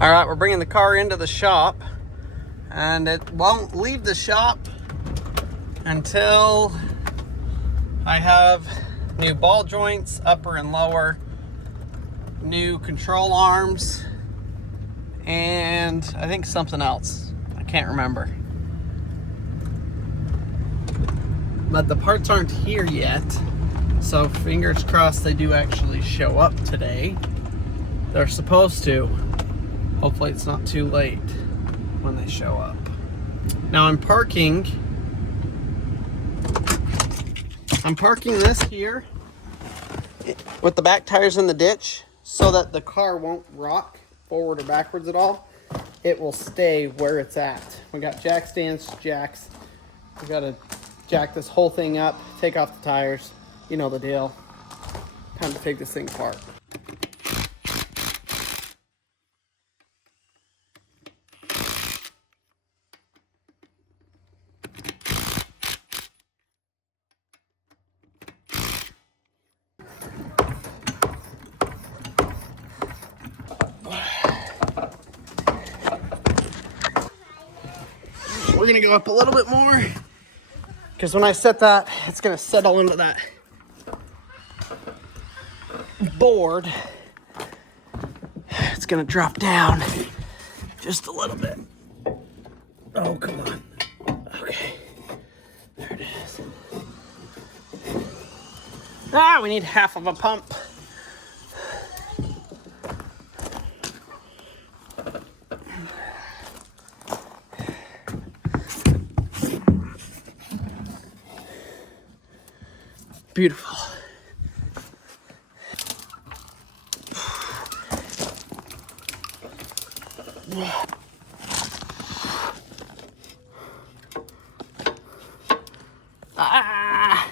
All right, we're bringing the car into the shop, and it won't leave the shop until I have new ball joints, upper and lower, new control arms, and I think something else. I can't remember. But the parts aren't here yet, so fingers crossed they do actually show up today. They're supposed to. Hopefully it's not too late when they show up. Now I'm parking this here with the back tires in the ditch so that the car won't rock forward or backwards at all. It will stay where it's at. We got jack stands, jacks. We got to jack this whole thing up, take off the tires. You know the deal. Time to take this thing apart. We're gonna go up a little bit more because when I set that, it's gonna settle into that board. It's gonna drop down just a little bit. Oh, come on. Okay, there it is. Ah, we need half of a pump. Beautiful. Ah,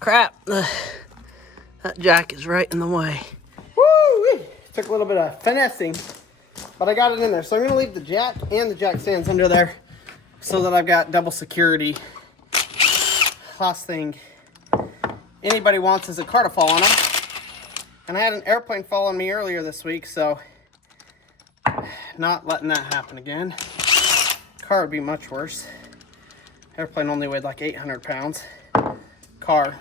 crap. That jack is right in the way. Woo! Took a little bit of finessing, but I got it in there. So I'm going to leave the jack and the jack stands under there so that I've got double security. Last thing anybody wants is a car to fall on them. And I had an airplane fall on me earlier this week, so not letting that happen again. Car would be much worse. Airplane only weighed like 800 pounds. Car,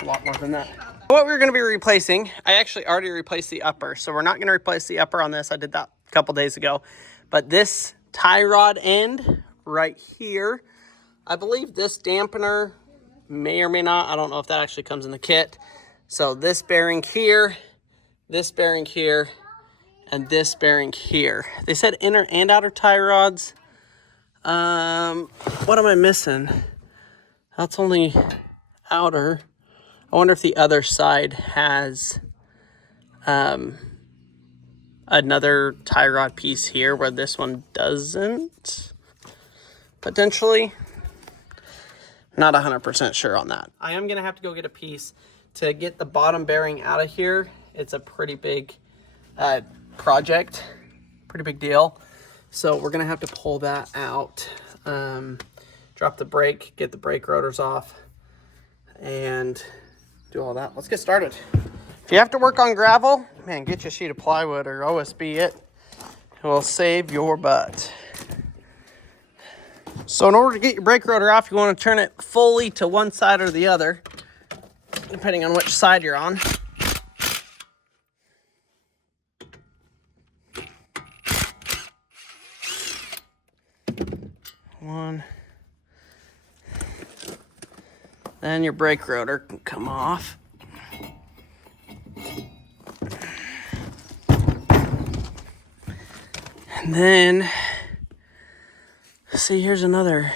a lot more than that. What we're going to be replacing, I actually already replaced the upper, so we're not going to replace the upper on this. I did that a couple days ago. But this tie rod end right here, I believe this dampener may or may not. I don't know if that actually comes in the kit. So this bearing here, and this bearing here. They said inner and outer tie rods. What am I missing? That's only outer. I wonder if the other side has another tie rod piece here where this one doesn't. Potentially. Not 100% sure on that. I am gonna have to go get a piece to get the bottom bearing out of here. It's a pretty big project, pretty big deal. So we're gonna have to pull that out, drop the brake, get the brake rotors off, and do all that. Let's get started. If you have to work on gravel, man, get you a sheet of plywood or OSB it. It will save your butt. So in order to get your brake rotor off, you want to turn it fully to one side or the other, depending on which side you're on. One. Then your brake rotor can come off. And then, see, here's another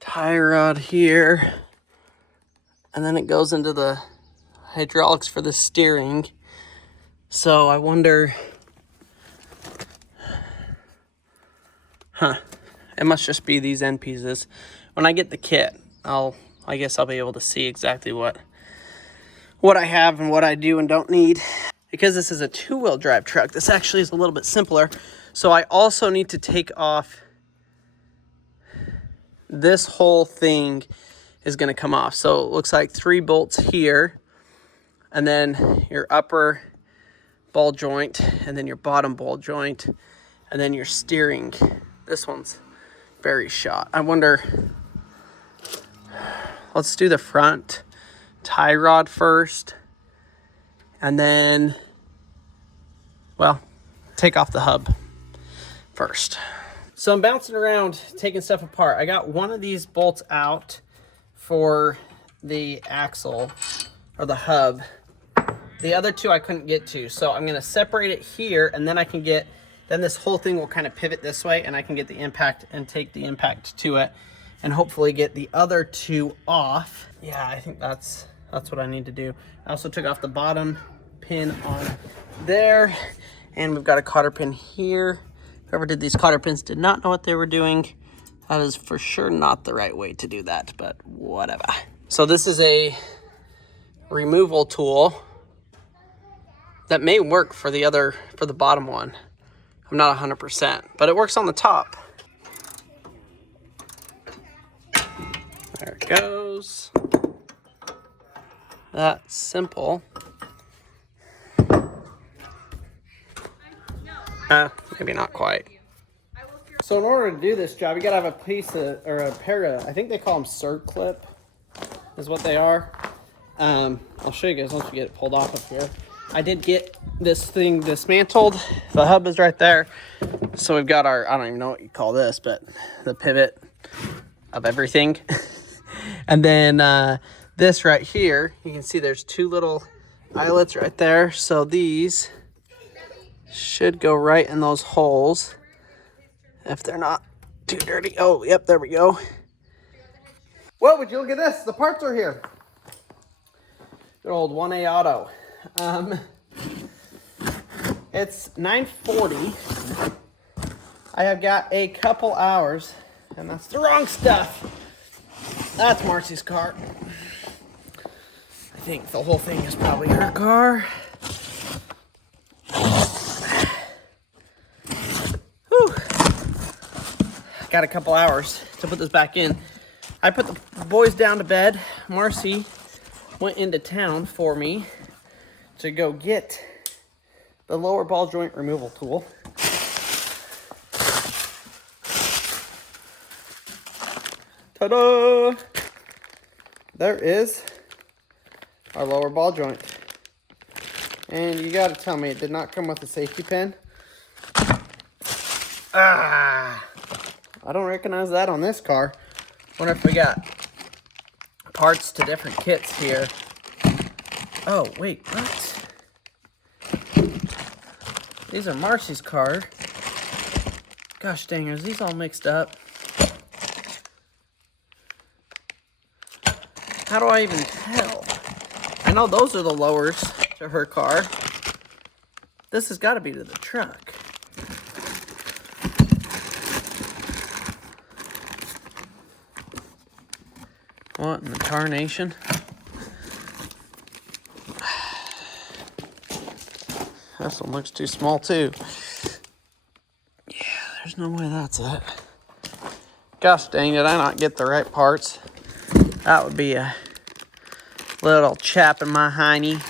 tie rod here. And then it goes into the hydraulics for the steering. So I wonder, it must just be these end pieces. When I get the kit, I guess I'll be able to see exactly what I have and what I do and don't need. Because this is a two-wheel drive truck, this actually is a little bit simpler. So I also need to take off, this whole thing is going to come off. So it looks like 3 bolts here, and then your upper ball joint, and then your bottom ball joint, and then your steering. This one's very shot. I wonder, let's do the front tie rod first, and then, well, take off the hub first. So I'm bouncing around, taking stuff apart. I got one of these bolts out for the axle, or the hub. The other two I couldn't get to, so I'm gonna separate it here, and then I can get, then this whole thing will kind of pivot this way, and I can get the impact and take the impact to it, and hopefully get the other two off. Yeah, I think that's what I need to do. I also took off the bottom pin on there, and we've got a cotter pin here. Whoever did these cotter pins did not know what they were doing. That is for sure not the right way to do that, but whatever. So this is a removal tool that may work for the bottom one. I'm not 100%, but it works on the top. There it goes. That's simple. Maybe not quite. So in order to do this job, you gotta have a piece of, or a pair of, I think they call them circlip, is what they are. I'll show you guys once we get it pulled off of here. I did get this thing dismantled. The hub is right there. So we've got our, I don't even know what you call this, but the pivot of everything. And then this right here, you can see there's two little eyelets right there. So these should go right in those holes if they're not too dirty. Oh, yep, there we go. Well, would you look at this? The parts are here. Good old 1A Auto. It's 9:40. I have got a couple hours, and that's the wrong stuff. That's Marcy's car. I think the whole thing is probably her car. Whew. Got a couple hours to put this back in. I put the boys down to bed. Marcy went into town for me to go get the lower ball joint removal tool. Ta-da! There is our lower ball joint. And you gotta tell me it did not come with a safety pin. I don't recognize that on this car. Wonder if we got parts to different kits here. Oh, wait, what? These are Marcy's car. Gosh dang, are these all mixed up? How do I even tell? I know those are the lowers to her car. This has got to be to the truck. What in the tarnation? This one looks too small too. Yeah, there's no way that's it. Gosh dang, did I not get the right parts? That would be a little chap in my hiney.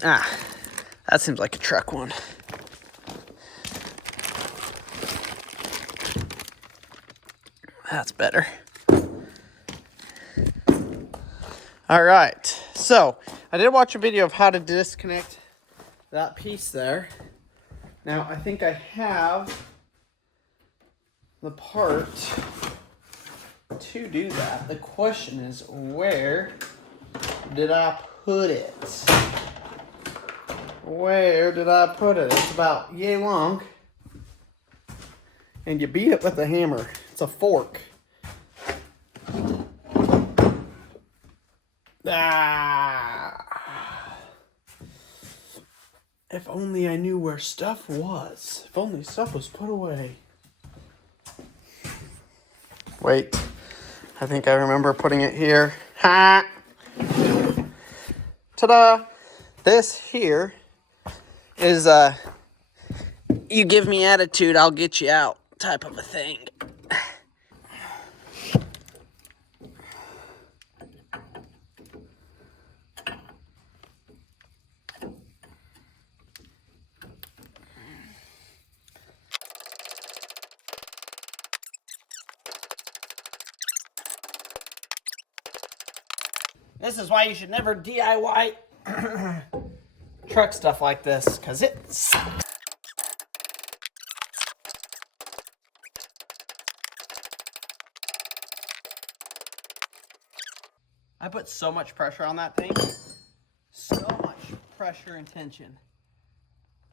That seems like a truck one. That's better. All right, so I did watch a video of how to disconnect that piece there. Now I think I have the part to do that. The question is, where did I put it? Where did I put it? It's about yay long, and you beat it with a hammer. It's a fork. If only I knew where stuff was. If only stuff was put away. Wait, I think I remember putting it here. Ha! Ta-da! This here is you give me attitude, I'll get you out type of a thing. This is why you should never DIY truck stuff like this, because it sucks. I put so much pressure on that thing. So much pressure and tension.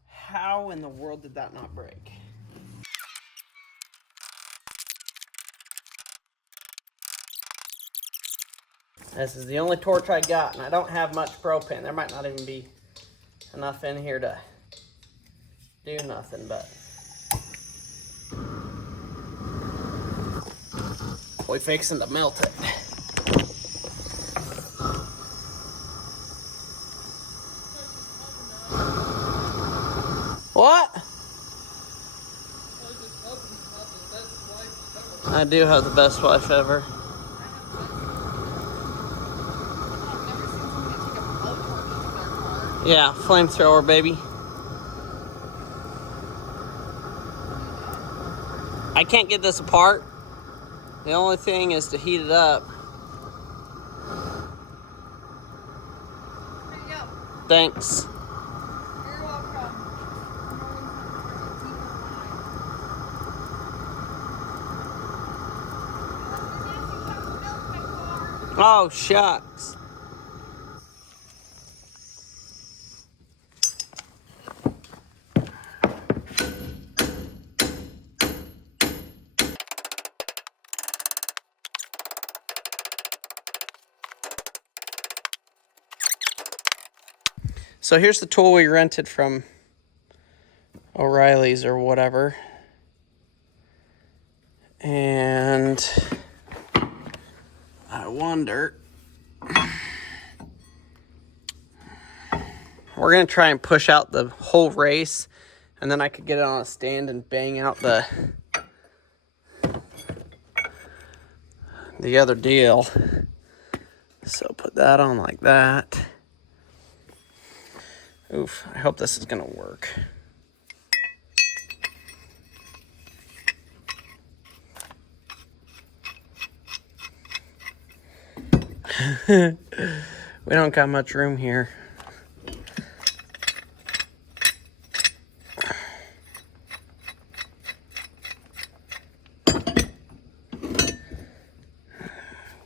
How in the world did that not break? This is the only torch I got, and I don't have much propane. There might not even be enough in here to do nothing, but we're fixing to melt it. What? I do have the best wife ever. Yeah, flamethrower, baby. I can't get this apart. The only thing is to heat it up. Here you go. Thanks. You're welcome. Oh, shucks. So here's the tool we rented from O'Reilly's or whatever. And I wonder, we're gonna try and push out the whole race, and then I could get it on a stand and bang out the other deal. So put that on like that. Oof, I hope this is gonna work. We don't got much room here.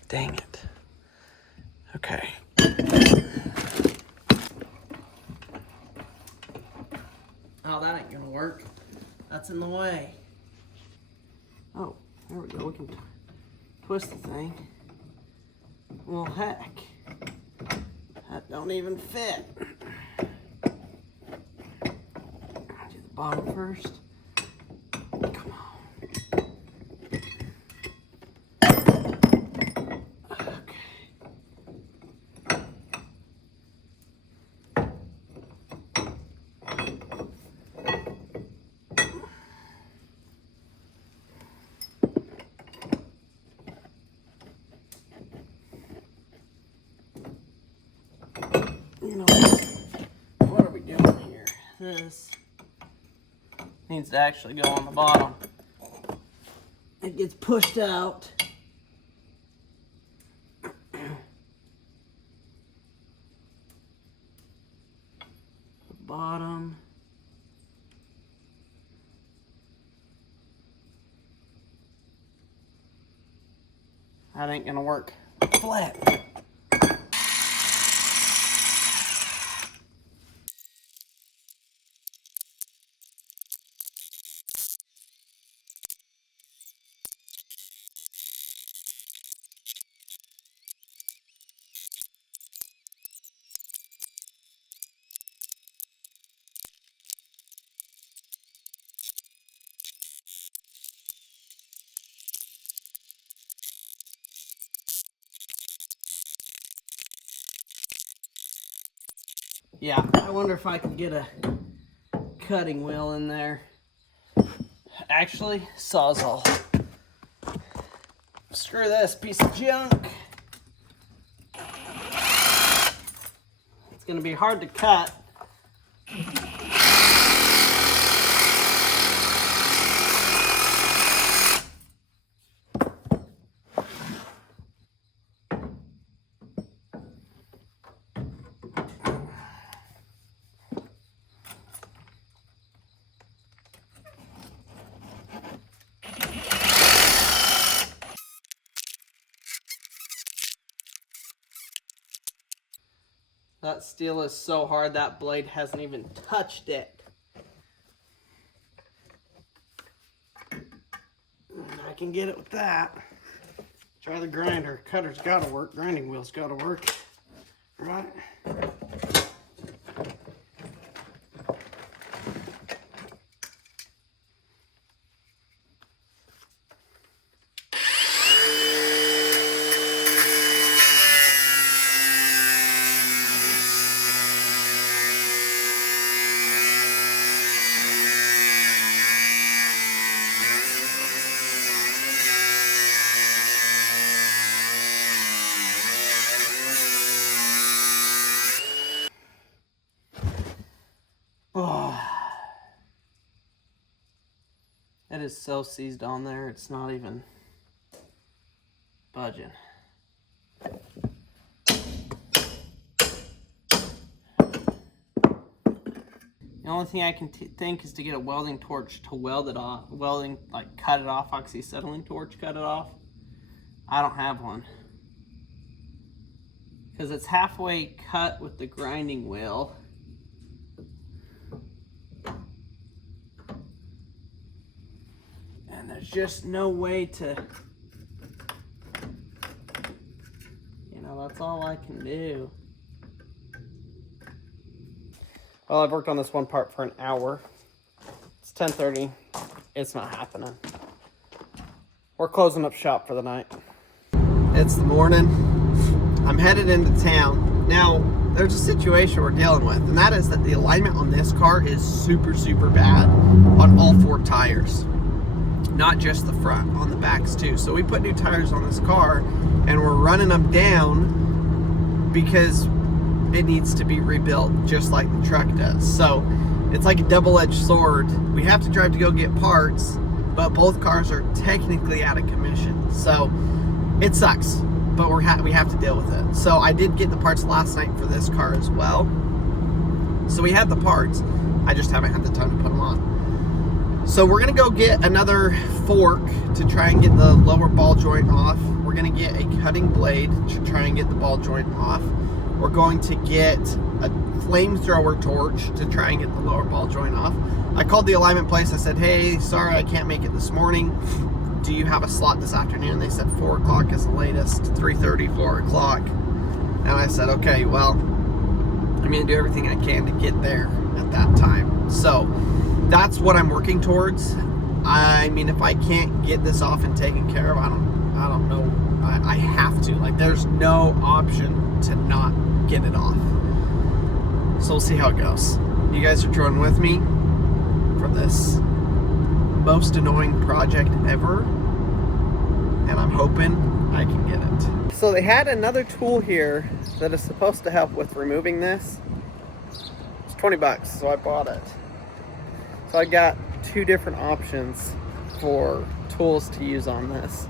Dang it. Okay. Oh, that ain't gonna work. That's in the way. Oh, there we go. We can twist the thing. Well, heck. That don't even fit. Do the bottom first. Come on. Okay. You know, what are we doing here? This needs to actually go on the bottom. It gets pushed out. The bottom. That ain't gonna work. Flat. Yeah, I wonder if I could get a cutting wheel in there. Actually, Sawzall. Screw this piece of junk. It's gonna be hard to cut. That steel is so hard that blade hasn't even touched it. I can get it with that. Try the grinder. Cutter's gotta work. Grinding wheel's gotta work. Right? Oh, it is so seized on there, it's not even budging. The only thing I can think is to get a welding torch to weld it off. Welding, like cut it off, oxyacetylene torch, cut it off. I don't have one. Because it's halfway cut with the grinding wheel. And there's just no way to, you know, that's all I can do. Well, I've worked on this one part for an hour. It's 10:30. It's not happening. We're closing up shop for the night. It's the morning. I'm headed into town. Now, there's a situation we're dealing with, and that is that the alignment on this car is super, super bad on all four tires. Not just the front, on the backs too. So we put new tires on this car, and we're running them down because it needs to be rebuilt just like the truck does. So it's like a double-edged sword. We have to drive to go get parts, but both cars are technically out of commission. So it sucks, but we have to deal with it. So I did get the parts last night for this car as well. So we have the parts. I just haven't had the time to put them on. So we're gonna go get another fork to try and get the lower ball joint off. We're gonna get a cutting blade to try and get the ball joint off. We're going to get a flamethrower torch to try and get the lower ball joint off. I called the alignment place. I said, hey, sorry, I can't make it this morning. Do you have a slot this afternoon? They said 4 o'clock is the latest, 3:30, 4 o'clock. And I said, okay, well, I'm gonna do everything I can to get there at that time. So that's what I'm working towards. I mean, if I can't get this off and taken care of, I don't know. I have to. Like, there's no option to not get it off. So we'll see how it goes. You guys are joining with me for this most annoying project ever, and I'm hoping I can get it. So they had another tool here that is supposed to help with removing this. It's 20 bucks, so I bought it. So I got 2 different options for tools to use on this,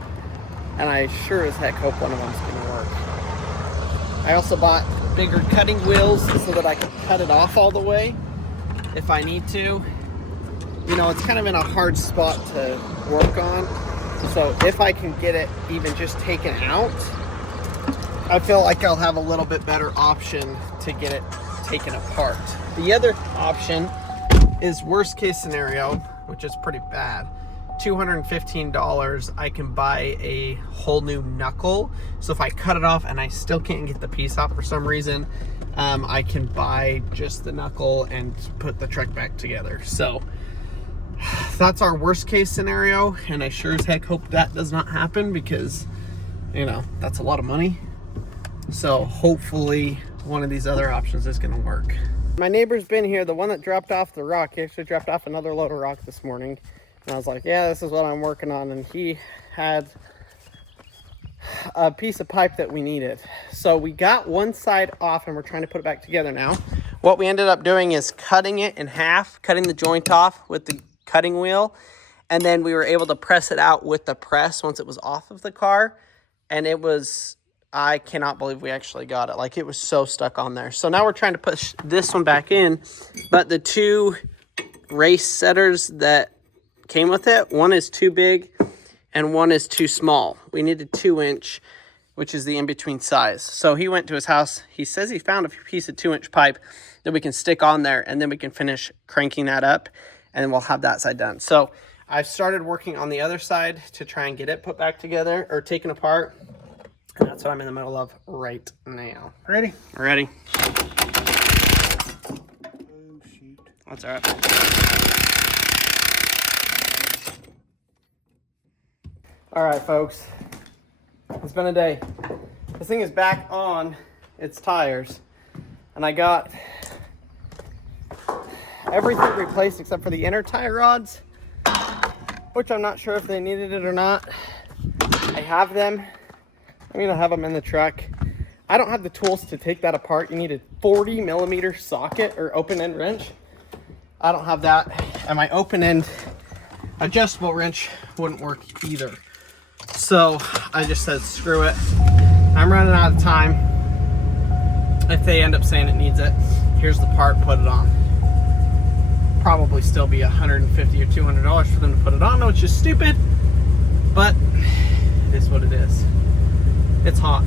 and I sure as heck hope one of them's gonna work. I also bought bigger cutting wheels so that I can cut it off all the way if I need to. You know, it's kind of in a hard spot to work on. So if I can get it even just taken out, I feel like I'll have a little bit better option to get it taken apart. The other option is worst case scenario, which is pretty bad. $215, I can buy a whole new knuckle. So if I cut it off and I still can't get the piece out for some reason, I can buy just the knuckle and put the truck back together. So that's our worst case scenario, and I sure as heck hope that does not happen, because, you know, that's a lot of money. So hopefully one of these other options is gonna work. My neighbor's been here, the one that dropped off the rock. He actually dropped off another load of rock this morning. And I was like, yeah, this is what I'm working on. And he had a piece of pipe that we needed. So we got one side off and we're trying to put it back together now. What we ended up doing is cutting it in half, cutting the joint off with the cutting wheel. And then we were able to press it out with the press once it was off of the car. And it was, I cannot believe we actually got it. Like, it was so stuck on there. So now we're trying to push this one back in. But the 2 race setters that came with it, one is too big and one is too small. We need a 2-inch, which is the in-between size. So he went to his house. He says he found a piece of 2-inch pipe that we can stick on there, and then we can finish cranking that up, and we'll have that side done. So I've started working on the other side to try and get it put back together or taken apart. And that's what I'm in the middle of right now. Ready? Ready. Oh, shoot. That's all right. All right, folks. It's been a day. This thing is back on its tires, and I got everything replaced except for the inner tie rods, which I'm not sure if they needed it or not. I have them. I'm gonna have them in the truck. I don't have the tools to take that apart. You need a 40mm socket or open end wrench. I don't have that, and my open end adjustable wrench wouldn't work either. So I just said, screw it. I'm running out of time. If they end up saying it needs it, here's the part, put it on. Probably still be $150 or $200 for them to put it on, which is stupid, but it is what it is. It's hot.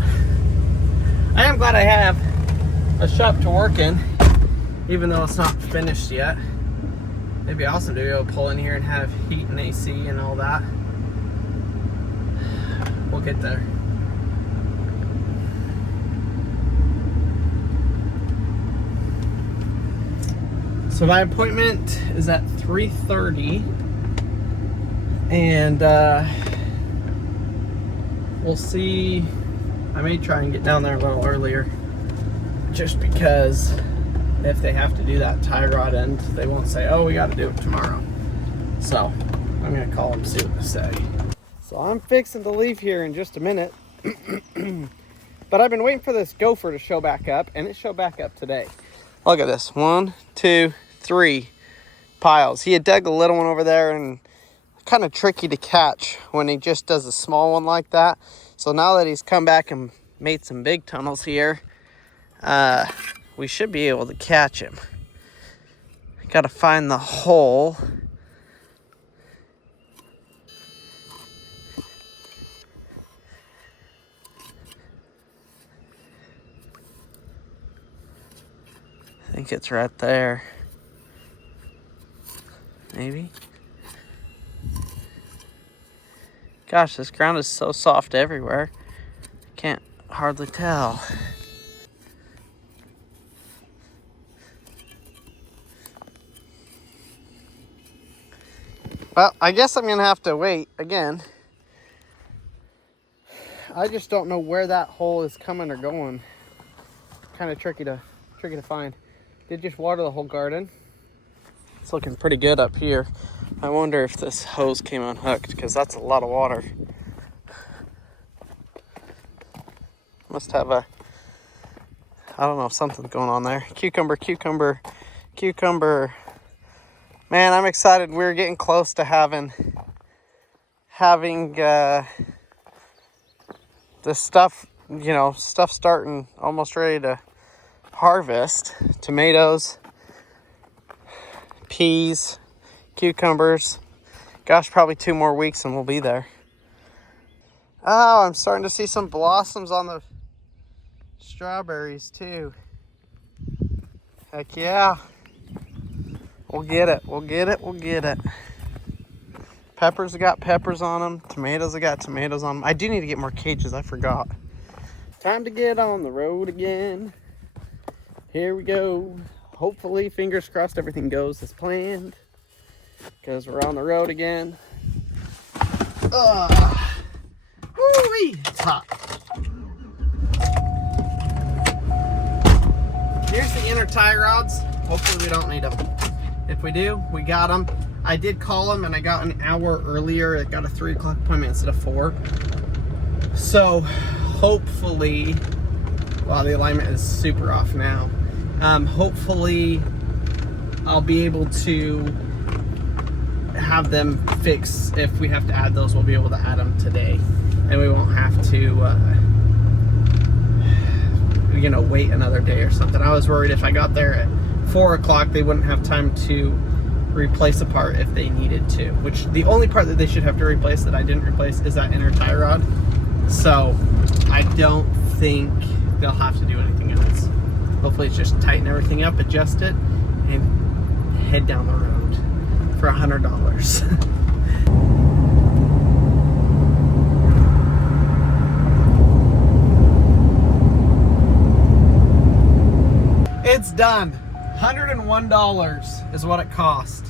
I am glad I have a shop to work in, even though it's not finished yet. It'd be awesome to be able to pull in here and have heat and AC and all that. We'll get there. So my appointment is at 3:30, and we'll see. I may try and get down there a little earlier, just because if they have to do that tie rod end, they won't say, oh, we got to do it tomorrow. So I'm gonna call them, see what they say. So I'm fixing to leave here in just a minute. But I've been waiting for this gopher to show back up, and it showed back up today. Look at this. 1, 2, 3 piles. He had dug a little one over there, and kind of tricky to catch when he just does a small one like that. So now that he's come back and made some big tunnels here, we should be able to catch him. Got to find the hole. I think it's right there. Maybe. Gosh, this ground is so soft everywhere. I can't hardly tell. Well, I guess I'm gonna have to wait again. I just don't know where that hole is coming or going. Kind of tricky to find. Did just water the whole garden. It's looking pretty good up here. I wonder if this hose came unhooked, because that's a lot of water. Must have a, I don't know, something's going on there. Cucumber, cucumber, cucumber. Man, I'm excited. We're getting close to having this stuff, you know, stuff starting almost ready to harvest. Tomatoes, peas, cucumbers. Gosh, probably 2 more weeks and we'll be there. Oh, I'm starting to see some blossoms on the strawberries too. Heck yeah. We'll get it. We'll get it. We'll get it. Peppers have got peppers on them. Tomatoes have got tomatoes on them. I do need to get more cages. I forgot. Time to get on the road again. Here we go. Hopefully, fingers crossed, everything goes as planned, because we're on the road again. Woo-wee! It's hot. Here's the inner tie rods. Hopefully we don't need them. If we do, we got them. I did call them, and I got an hour earlier. I got a 3 o'clock appointment instead of 4. So hopefully, wow, the alignment is super off now. Hopefully I'll be able to have them fix. If we have to add those, we'll be able to add them today, and we won't have to you know, wait another day or something. I was worried if I got there at 4 o'clock they wouldn't have time to replace a part if they needed to, which the only part that they should have to replace that I didn't replace is that inner tie rod. So I don't think they'll have to do anything else. Hopefully it's just tighten everything up, adjust it, and head down the road for $100. It's done. $101 is what it cost.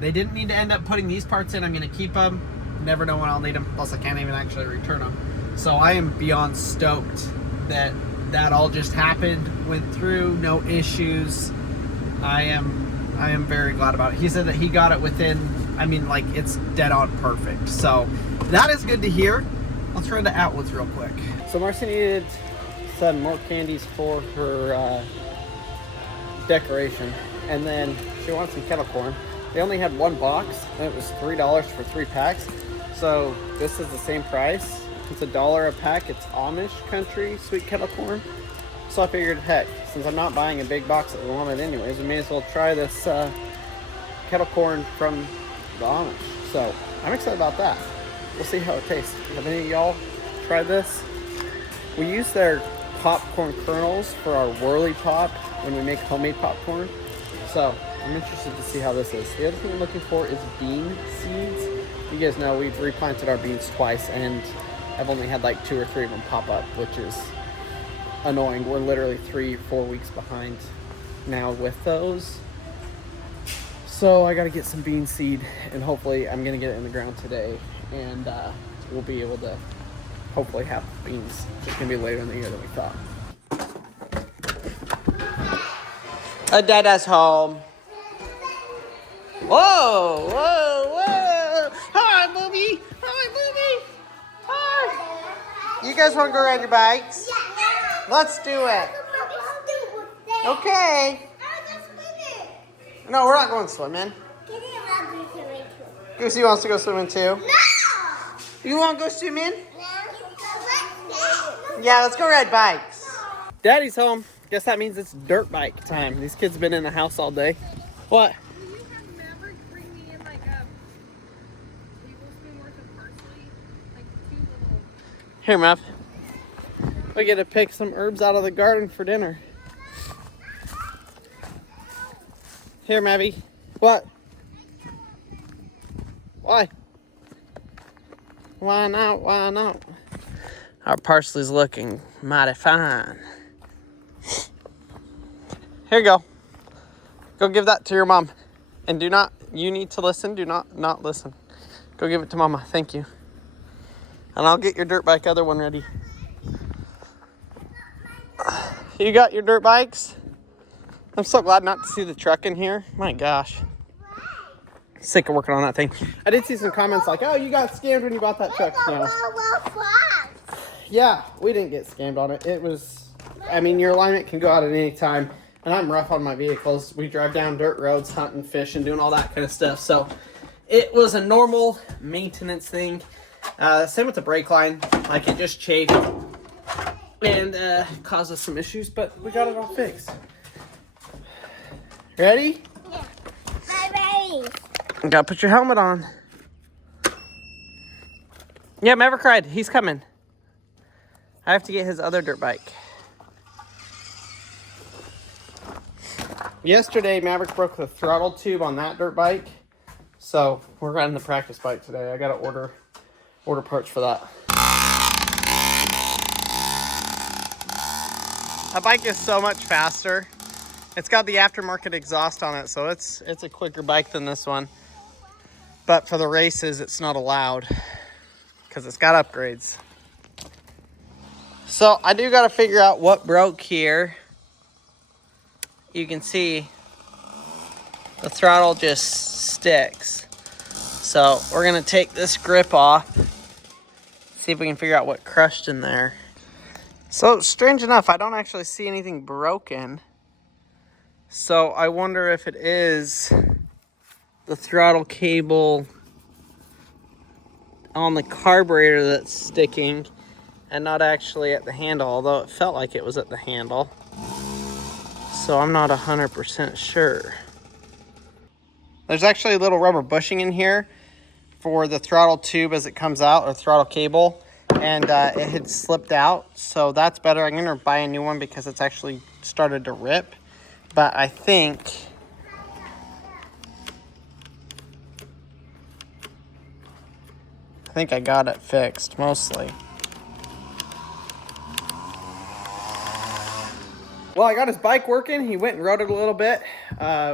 They didn't need to end up putting these parts in. I'm going to keep them. Never know when I'll need them. Plus, I can't even actually return them. So I am beyond stoked that that all just happened, went through, no issues. I am very glad about it. He said that he got it within, I mean, like, it's dead on perfect. So that is good to hear. Let's run to Atwood's real quick. So Marcy needed some more candies for her decoration, and then she wanted some kettle corn. They only had one box, and it was $3 for 3 packs. So this is the same price. It's $1 a pack. It's Amish country sweet kettle corn. So I figured, heck, since I'm not buying a big box at the moment anyways, we may as well try this kettle corn from the Amish. So I'm excited about that. We'll see how it tastes. Have any of y'all tried this? We use their popcorn kernels for our whirly pop when we make homemade popcorn. So I'm interested to see how this is. The other thing I'm looking for is bean seeds. You guys know we've replanted our beans twice, and I've only had like 2 or 3 of them pop up, which is annoying. We're literally 3-4 weeks behind now with those. So I got to get some bean seed, and hopefully I'm going to get it in the ground today, and we'll be able to hopefully have beans. It's going to be later in the year than we thought. Dada's home. Whoa, whoa, whoa. Hi, Booby. Hi, Booby. Hi. You guys want to go ride your bikes? Yeah. Let's do it. Okay. No, we're not going swimming. Goosey wants to go swimming too. No. You want to go swimming? No. Yeah, let's go ride bikes. Daddy's home. Guess that means it's dirt bike time. These kids have been in the house all day. What? Will you have Maverick bring me in like a tablespoon worth of parsley? Like 2 little... Here, Mav. We get to pick some herbs out of the garden for dinner. Here, Mavy. What? Why? Why not? Why not? Our parsley's looking mighty fine. Here you go. Go give that to your mom. And do not, you need to listen. Do not listen. Go give it to mama. Thank you. And I'll get your dirt bike other one ready. You got your dirt bikes? I'm so glad not to see the truck in here. My gosh. Sick of working on that thing. I did see some comments like, oh, you got scammed when you bought that truck. No. Yeah, we didn't get scammed on it. It was, I mean, your alignment can go out at any time. And I'm rough on my vehicles. We drive down dirt roads, hunting, fishing, doing all that kind of stuff. So it was a normal maintenance thing. Same with the brake line. Like, it just chafed and caused us some issues, but we got it all fixed. Ready? Yeah. I'm ready. You gotta put your helmet on. Yeah, Maverick ride. He's coming. I have to get his other dirt bike. Yesterday, Maverick broke the throttle tube on that dirt bike. So we're riding the practice bike today. I gotta order parts for that. That bike is so much faster. It's got the aftermarket exhaust on it, so it's a quicker bike than this one. But for the races, it's not allowed because it's got upgrades. So I do got to figure out what broke here. You can see the throttle just sticks. So we're going to take this grip off, see if we can figure out what crushed in there. So strange enough, I don't actually see anything broken. So I wonder if it is the throttle cable on the carburetor that's sticking and not actually at the handle, although it felt like it was at the handle. So I'm not 100% sure. There's actually a little rubber bushing in here for the throttle tube as it comes out, or throttle cable. and it had slipped out. So that's better. I'm going to buy a new one because it's actually started to rip. But I think I got it fixed mostly. Well, I got his bike working. He went and rode it a little bit.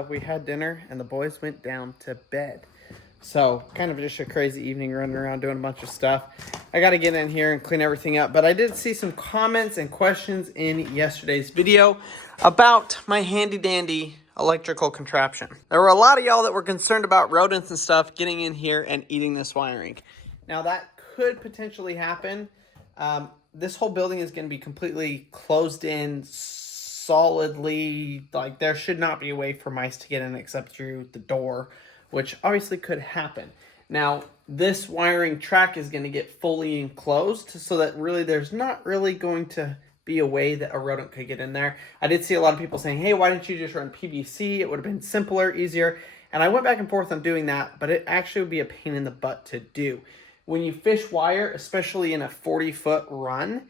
We had dinner and the boys went down to bed. So kind of just a crazy evening running around doing a bunch of stuff. I got to get in here and clean everything up. But I did see some comments and questions in yesterday's video about my handy dandy electrical contraption. There were a lot of y'all that were concerned about rodents and stuff getting in here and eating this wiring. Now that could potentially happen. This whole building is going to be completely closed in solidly. Like there should not be a way for mice to get in except through the door, which obviously could happen. Now, this wiring track is going to get fully enclosed so that really there's not really going to be a way that a rodent could get in there. I did see a lot of people saying, hey, why didn't you just run PVC? It would have been simpler, easier. And I went back and forth on doing that, but it actually would be a pain in the butt to do. When you fish wire, especially in a 40-foot run,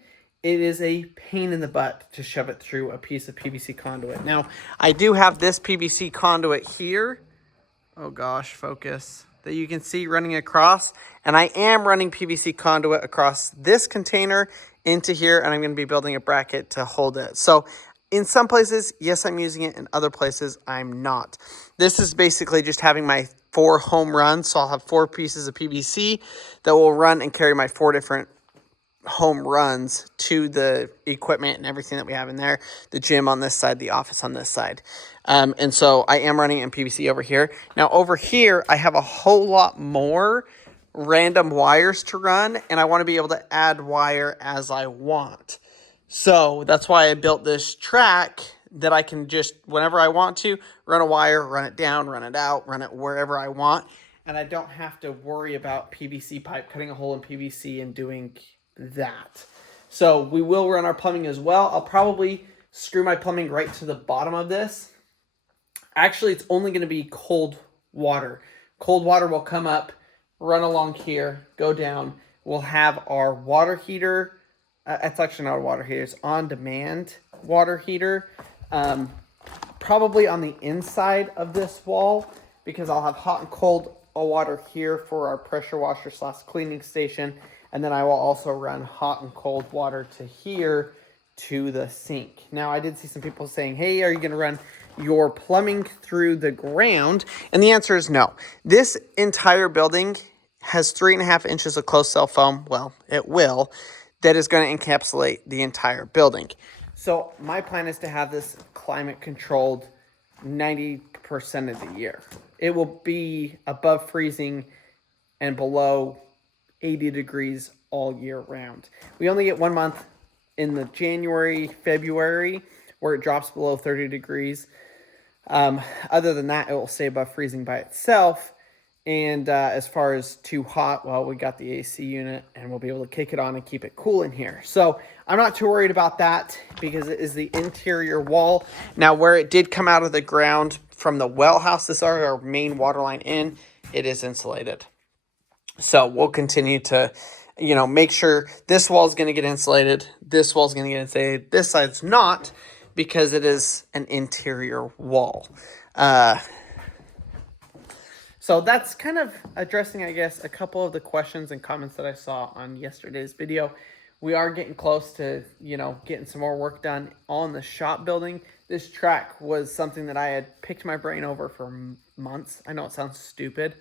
it is a pain in the butt to shove it through a piece of PVC conduit. Now, I do have this PVC conduit here. Oh gosh, focus. That you can see running across. And I am running PVC conduit across this container into here, and I'm going to be building a bracket to hold it. So in some places, yes, I'm using it. In other places, I'm not. This is basically just having my 4 home runs. So I'll have 4 pieces of PVC that will run and carry my 4 different home runs to the equipment and everything that we have in there. The gym on this side, the office on this side. And so I am running in PVC over here. Now over here, I have a whole lot more random wires to run, and I want to be able to add wire as I want. So that's why I built this track that I can just, whenever I want to, run a wire, run it down, run it out, run it wherever I want. And I don't have to worry about PVC pipe, cutting a hole in PVC and doing that. So we will run our plumbing as well. I'll probably screw my plumbing right to the bottom of this. Actually, it's only going to be cold water. Cold water will come up, run along here, go down. We'll have our water heater. It's actually not a water heater. It's on-demand water heater. Probably on the inside of this wall, because I'll have hot and cold water here for our pressure washer / cleaning station. And then I will also run hot and cold water to here to the sink. Now, I did see some people saying, hey, are you going to run your plumbing through the ground? And the answer is no. This entire building has 3.5 inches of closed cell foam. Well, it will. That is going to encapsulate the entire building. So my plan is to have this climate controlled 90% of the year. It will be above freezing and below 80 degrees all year round. We only get 1 month in the January, February, where it drops below 30 degrees. Other than that, it will stay above freezing by itself. And as far as too hot, well, we got the AC unit and we'll be able to kick it on and keep it cool in here. So I'm not too worried about that because it is the interior wall. Now, where it did come out of the ground from the well house, this is our main water line in, it is insulated. So we'll continue to, make sure this wall is going to get insulated. This wall is going to get insulated. This side's not, because it is an interior wall. So that's kind of addressing, I guess, a couple of the questions and comments that I saw on yesterday's video. We are getting close to, getting some more work done on the shop building. This track was something that I had picked my brain over for months. I know it sounds stupid,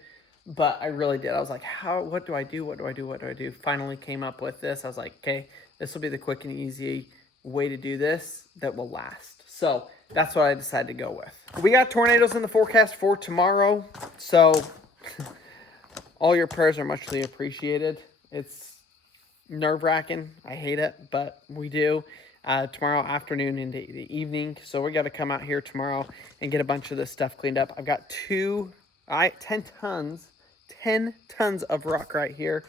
but I really did. I was like, what do I do? What do I do? Finally came up with this. I was like, okay, this will be the quick and easy way to do this that will last. So that's what I decided to go with. We got tornadoes in the forecast for tomorrow. So all your prayers are muchly appreciated. It's nerve-wracking. I hate it, but we do. Tomorrow afternoon into the evening. So we got to come out here tomorrow and get a bunch of this stuff cleaned up. I've got 10 tons of rock right here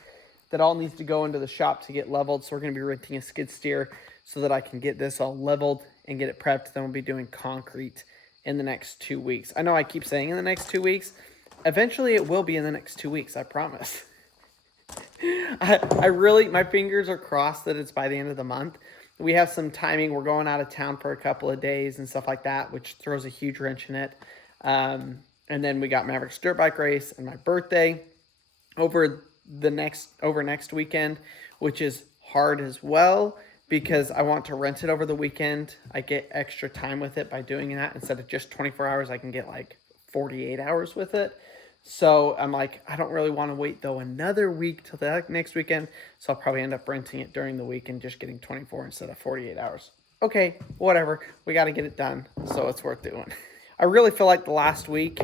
that all needs to go into the shop to get leveled. So we're going to be renting a skid steer so that I can get this all leveled and get it prepped. Then we'll be doing concrete in the next 2 weeks. I know I keep saying in the next 2 weeks. Eventually it will be in the next 2 weeks, I promise. I really, my fingers are crossed that it's by the end of the month. We have some timing. We're going out of town for a couple of days and stuff like that, which throws a huge wrench in it. And then we got Maverick's dirt bike race and my birthday over next weekend, which is hard as well because I want to rent it over the weekend. I get extra time with it by doing that. Instead of just 24 hours, I can get like 48 hours with it. So I'm like, I don't really want to wait though another week till the next weekend. So I'll probably end up renting it during the week and just getting 24 instead of 48 hours. Okay, whatever. We got to get it done. So it's worth doing. I really feel like the last week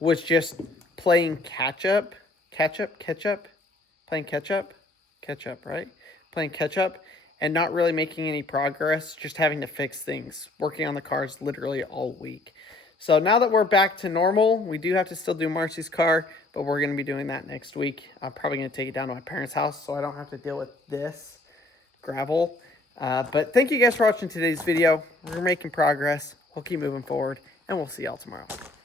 was just playing catch up, right? Playing catch up and not really making any progress, just having to fix things, working on the cars literally all week. So now that we're back to normal, we do have to still do Marcy's car, but we're going to be doing that next week. I'm probably going to take it down to my parents' house so I don't have to deal with this gravel. But thank you guys for watching today's video. We're making progress. We'll keep moving forward, and we'll see y'all tomorrow.